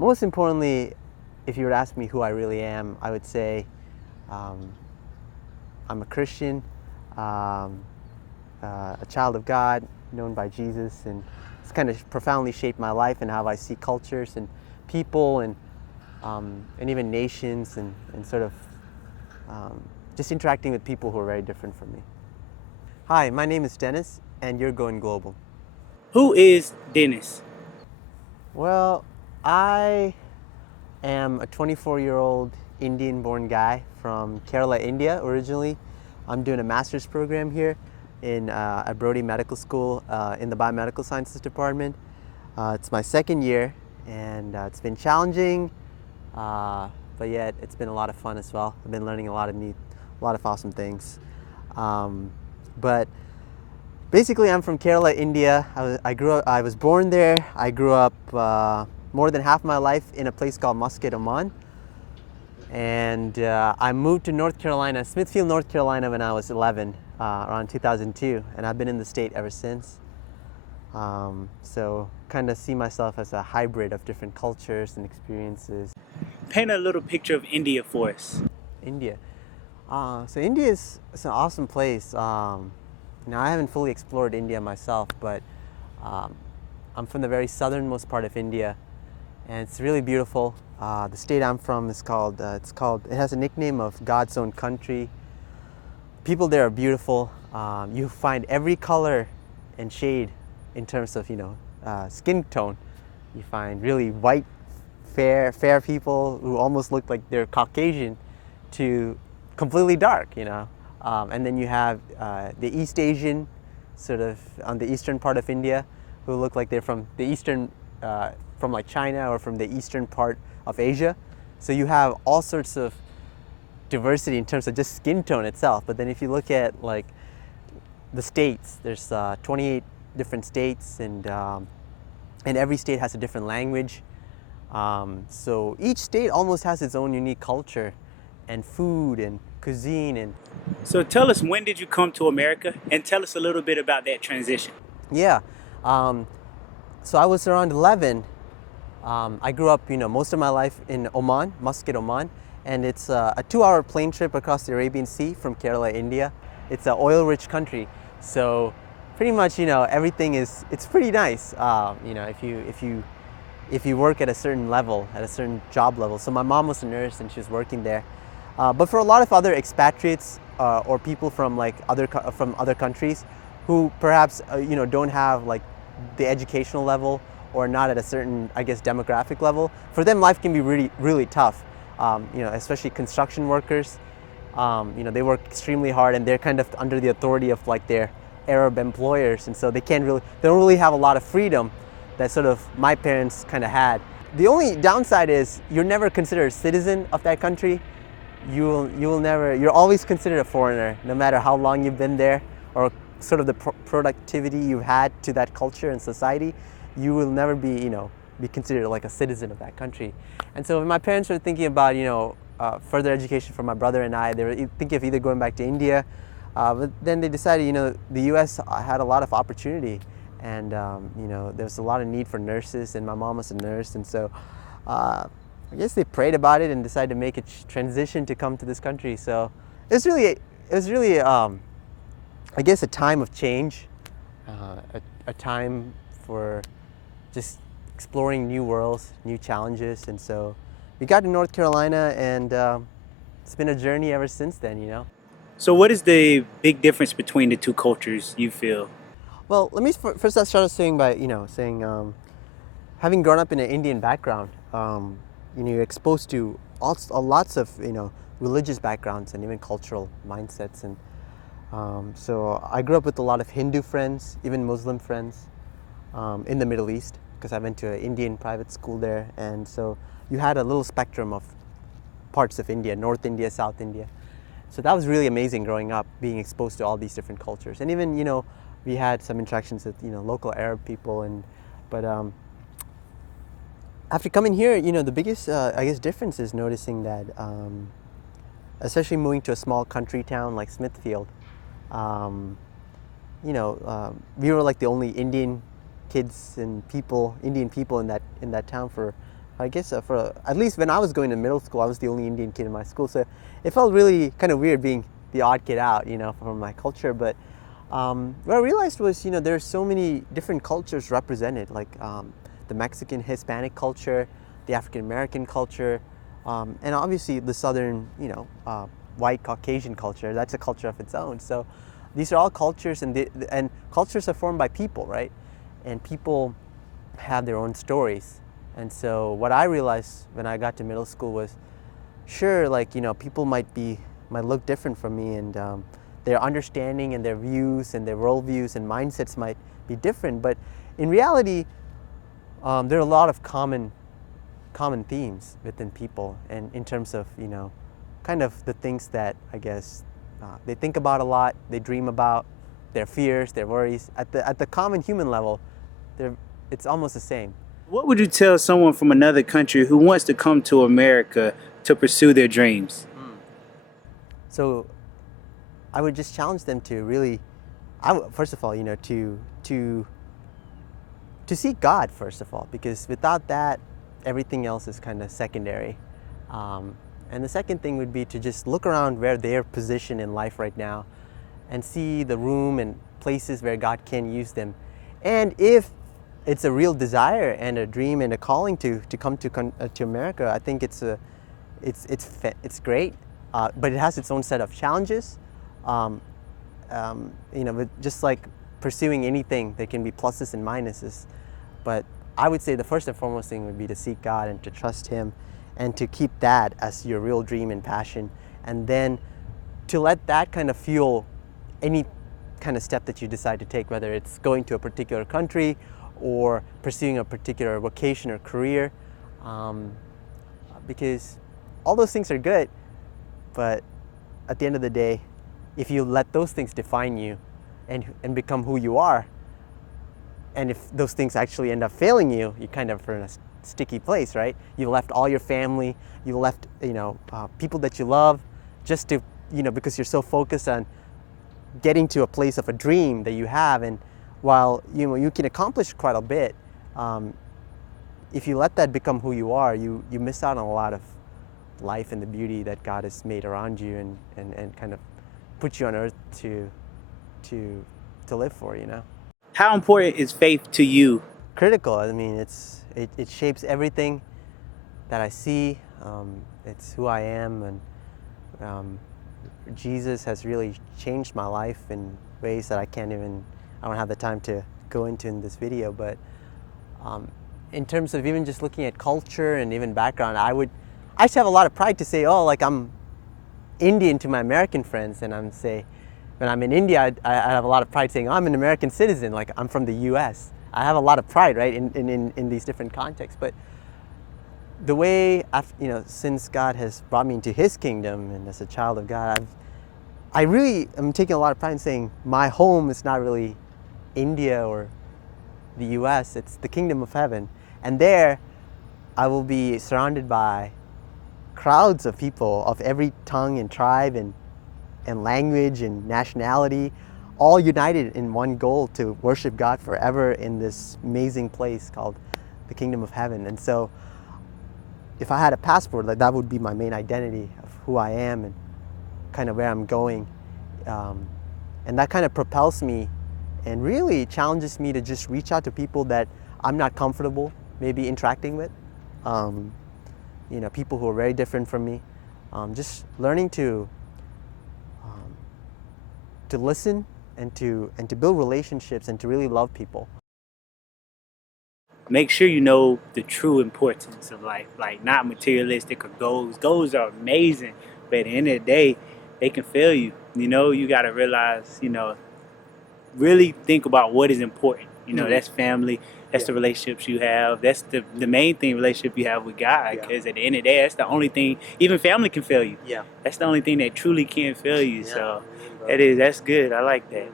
Most importantly, if you were to ask me who I really am, I would say um, I'm a Christian, um, a child of God, known by Jesus, and it's kind of profoundly shaped my life and how I see cultures and people and even nations and sort of um, just interacting with people who are very different from me. Hi, my name is Dennis, and you're going global. Who is Dennis? Well, I am a 24-year-old Indian-born guy from Kerala, India, originally. I'm doing a master's program here at Brody Medical School in the Biomedical Sciences Department. It's my second year, and it's been challenging, uh, but yet it's been a lot of fun as well. I've been learning a lot of awesome things. Um, but basically, I'm from Kerala, India. I was born there. I grew up more than half my life in a place called Muscat, Oman. And I moved to North Carolina, Smithfield, North Carolina, when I was 11, around 2002, and I've been in the state ever since. So kind of see myself as a hybrid of different cultures and experiences. Paint a little picture of India for us. India. So India is it's an awesome place. Now I haven't fully explored India myself, but um, I'm from the very southernmost part of India, and it's really beautiful. The state I'm from is it has a nickname of God's own country. People there are beautiful. You find every color and shade in terms of skin tone. You find really white, fair people who almost look like they're Caucasian, to completely dark. And then you have the East Asian, sort of on the eastern part of India, who look like they're from the eastern, from like China or from the eastern part of Asia. So you have all sorts of diversity in terms of just skin tone itself. But then if you look at like the states, there's 28 different states, and every state has a different language. So each state almost has its own unique culture and food and cuisine. And So tell us, when did you come to America, and tell us a little bit about that transition. yeah, um, so I was around 11. I grew up, most of my life in Oman, Muscat, Oman, and it's a 2-hour plane trip across the Arabian Sea from Kerala, India. It's an oil-rich country, so pretty much, everything it's pretty nice. If you work at a certain level, at a certain job level. So my mom was a nurse and she was working there. But for a lot of other expatriates or people from like from other countries who perhaps don't have like the educational level or not at a certain, I guess, demographic level, for them life can be really really tough. Especially construction workers. They work extremely hard and they're kind of under the authority of like their Arab employers, and so they don't really have a lot of freedom that sort of my parents kind of had. The only downside is you're never considered a citizen of that country. You're always considered a foreigner, no matter how long you've been there or sort of the productivity you've had to that culture and society. You will never be considered like a citizen of that country. And so when my parents were thinking about further education for my brother and I, they were thinking of either going back to India, but then they decided the U.S. had a lot of opportunity, and there was a lot of need for nurses, and my mom was a nurse, and so I guess they prayed about it and decided to make a transition to come to this country. So it was really I guess a time of change, a time for just exploring new worlds, new challenges, and so we got to North Carolina, and it's been a journey ever since then. So what is the big difference between the two cultures, you feel? Well, let me first start saying by saying having grown up in an Indian background, you're exposed to lots of religious backgrounds and even cultural mindsets, and so I grew up with a lot of Hindu friends, even Muslim friends, in the Middle East, because I went to an Indian private school there, and so you had a little spectrum of parts of India, North India, South India. So that was really amazing growing up, being exposed to all these different cultures, and even we had some interactions with local Arab people, but after coming here, the biggest I guess difference is noticing that, especially moving to a small country town like Smithfield, um, we were like the only Indian kids and Indian people in that town for I guess for at least when I was going to middle school, I was the only Indian kid in my school, so it felt really kind of weird being the odd kid out, from my culture. But what I realized was, there's so many different cultures represented, like the Mexican Hispanic culture, the African American culture, and obviously the Southern, white Caucasian culture. That's a culture of its own. So these are all cultures, and cultures are formed by people, right? And people have their own stories. And so what I realized when I got to middle school was, sure, like, people might look different from me, and their understanding and their views and their worldviews and mindsets might be different, but in reality, there are a lot of common themes within people, and in terms of, kind of the things that I guess they think about a lot, they dream about, their fears, their worries. At the common human level, it's almost the same. What would you tell someone from another country who wants to come to America to pursue their dreams? So I would just challenge them to really, first of all, to seek God, first of all, because without that, everything else is kind of secondary. And the second thing would be to just look around where they're positioned in life right now and see the room and places where God can use them. And if it's a real desire and a dream and a calling to come to America, I think it's great, but it has its own set of challenges. But just like pursuing anything, there can be pluses and minuses. But I would say the first and foremost thing would be to seek God and to trust Him, and to keep that as your real dream and passion, and then to let that kind of fuel any kind of step that you decide to take, whether it's going to a particular country or pursuing a particular vocation or career, because all those things are good, but at the end of the day, if you let those things define you and become who you are, and if those things actually end up failing you, you kind of are in a sticky place, right? You left all your family, you left people that you love, just to because you're so focused on getting to a place of a dream that you have. And while you can accomplish quite a bit, if you let that become who you are, you miss out on a lot of life and the beauty that God has made around you, and kind of put you on earth to live for. How important is faith to you? Critical. I mean, it shapes everything that I see. It's who I am, and Jesus has really changed my life in ways that I don't have the time to go into in this video. But in terms of even just looking at culture and even background, I used to have a lot of pride to say, oh, like, I'm Indian to my American friends, and when I'm in India, I have a lot of pride saying, oh, I'm an American citizen, like I'm from the US. I have a lot of pride, right, in these different contexts. But the way, since God has brought me into His kingdom and as a child of God, I really am taking a lot of pride in saying my home is not really India or the US, it's the kingdom of heaven. And there, I will be surrounded by crowds of people of every tongue and tribe and language and nationality, all united in one goal to worship God forever in this amazing place called the kingdom of heaven. And so if I had a passport, that would be my main identity of who I am and kind of where I'm going. And that kind of propels me and really challenges me to just reach out to people that I'm not comfortable maybe interacting with. People who are very different from me. Just learning to listen and to build relationships and to really love people. Make sure you know the true importance of life, like not materialistic or goals. Goals are amazing, but at the end of the day, they can fail you. You got to realize, really think about what is important. That's family, that's the relationships you have, that's the main thing, relationship you have with God, because at the end of the day, that's the only thing. Even family can fail you. That's the only thing that truly can fail you. So that's good. I like that.